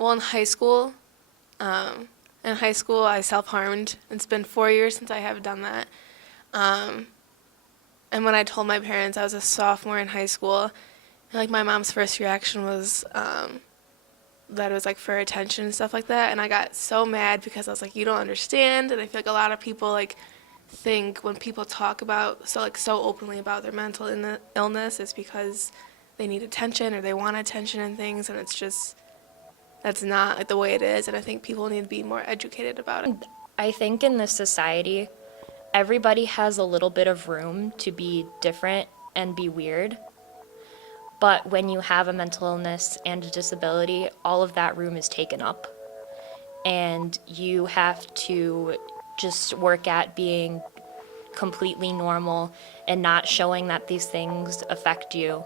Well, in high school, I self-harmed. It's been 4 years since I have done that. And when I told my parents I was a sophomore in high school, like my mom's first reaction was that it was like for attention and stuff like that. And I got so mad because I was like, you don't understand. And I feel like a lot of people like think when people talk about so openly about their mental illness, it's because they need attention or they want attention and things, and it's just that's not like the way it is. And I think people need to be more educated about it. I think in this society, everybody has a little bit of room to be different and be weird. But when you have a mental illness and a disability, all of that room is taken up. And you have to just work at being completely normal and not showing that these things affect you.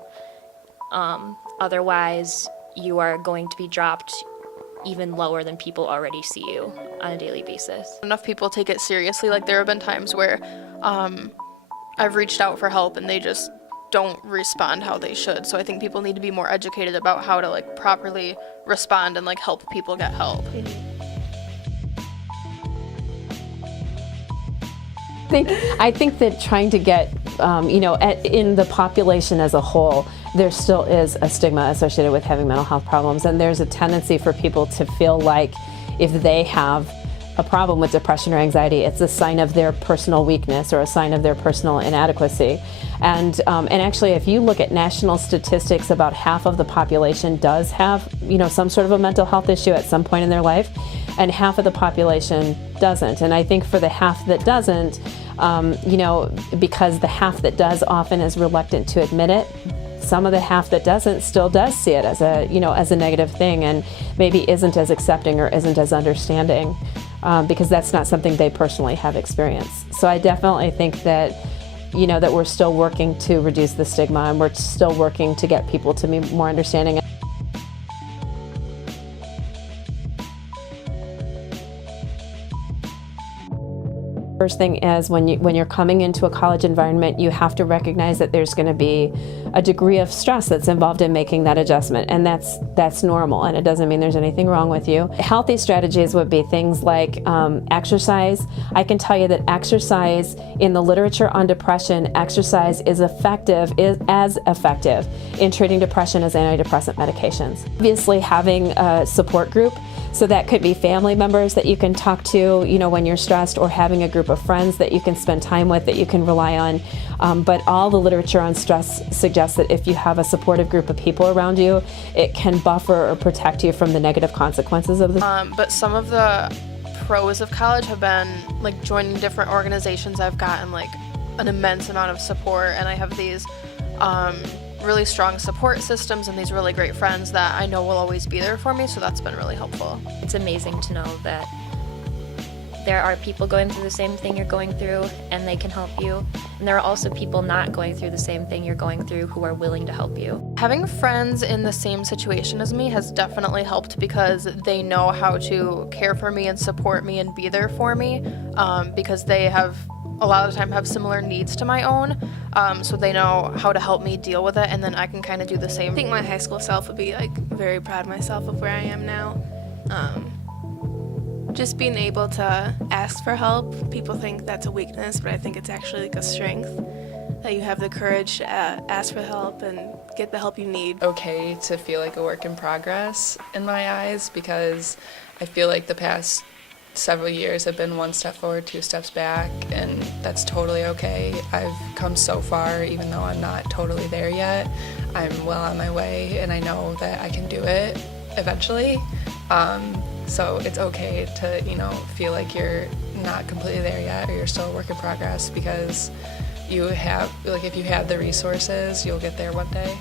Otherwise, you are going to be dropped even lower than people already see you on a daily basis. Enough people take it seriously. Like there have been times where I've reached out for help and they just don't respond how they should. So I think people need to be more educated about how to like properly respond and like help people get help. I think that trying to get, in the population as a whole, there still is a stigma associated with having mental health problems, and there's a tendency for people to feel like if they have a problem with depression or anxiety, it's a sign of their personal weakness or a sign of their personal inadequacy. And actually, if you look at national statistics, about half of the population does have, some sort of a mental health issue at some point in their life, and half of the population doesn't. And I think for the half that doesn't, because the half that does often is reluctant to admit it, some of the half that doesn't still does see it as a negative thing, and maybe isn't as accepting or isn't as understanding, because that's not something they personally have experienced. So I definitely think that that we're still working to reduce the stigma, and we're still working to get people to be more understanding. First thing is when you're coming into a college environment, you have to recognize that there's going to be a degree of stress that's involved in making that adjustment, and that's normal, and it doesn't mean there's anything wrong with you. Healthy strategies would be things like exercise. I can tell you that exercise, in the literature on depression, exercise is as effective in treating depression as antidepressant medications. Obviously, having a support group. So that could be family members that you can talk to, when you're stressed, or having a group of friends that you can spend time with, that you can rely on. But all the literature on stress suggests that if you have a supportive group of people around you, it can buffer or protect you from the negative consequences of this. But some of the pros of college have been like joining different organizations. I've gotten like an immense amount of support, and I have these really strong support systems and these really great friends that I know will always be there for me, so that's been really helpful. It's amazing to know that there are people going through the same thing you're going through and they can help you. And there are also people not going through the same thing you're going through who are willing to help you. Having friends in the same situation as me has definitely helped, because they know how to care for me and support me and be there for me, because they have a lot of the time have similar needs to my own, so they know how to help me deal with it, and then I can kind of do the same. I think my high school self would be like very proud of myself of where I am now. Just being able to ask for help. People think that's a weakness, but I think it's actually like a strength, that you have the courage to ask for help and get the help you need. Okay to feel like a work in progress in my eyes, because I feel like the past several years have been one step forward, two steps back, and that's totally okay. I've come so far, even though I'm not totally there yet. I'm well on my way, and I know that I can do it eventually. So it's okay to, feel like you're not completely there yet, or you're still a work in progress, because if you have the resources, you'll get there one day.